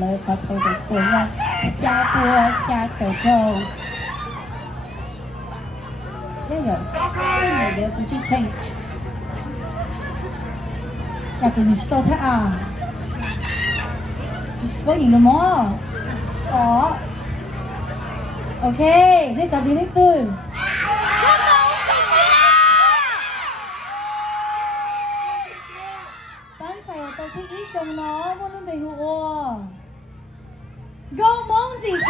เลยขอโทษกับสปวนว่าจ้าปัวจ้าเขียวโคเดี๋ยวเดี๋ยวคุณจิ๊กเชงอยากคุณมีสโตท่ามีสโตยิง了吗อ๋อโอเคได้สาวดีได้ตื่นตั้งใจว่าตัวที่อีกจังเนาะพวกนั้นไปหัว高梦几时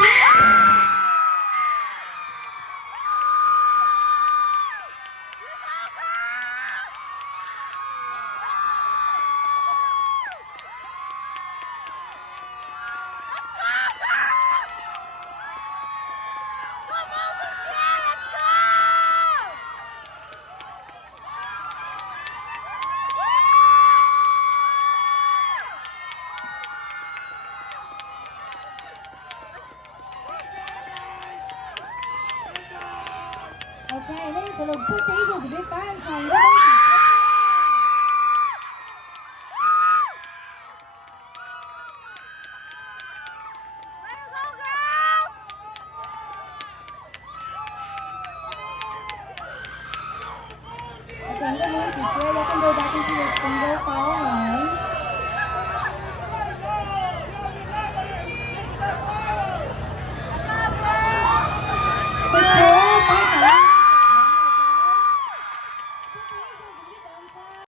OK， 那一首的不第一首只被翻唱，我们一起说。OK， 那我们一起说，要更多大更新的新歌包来。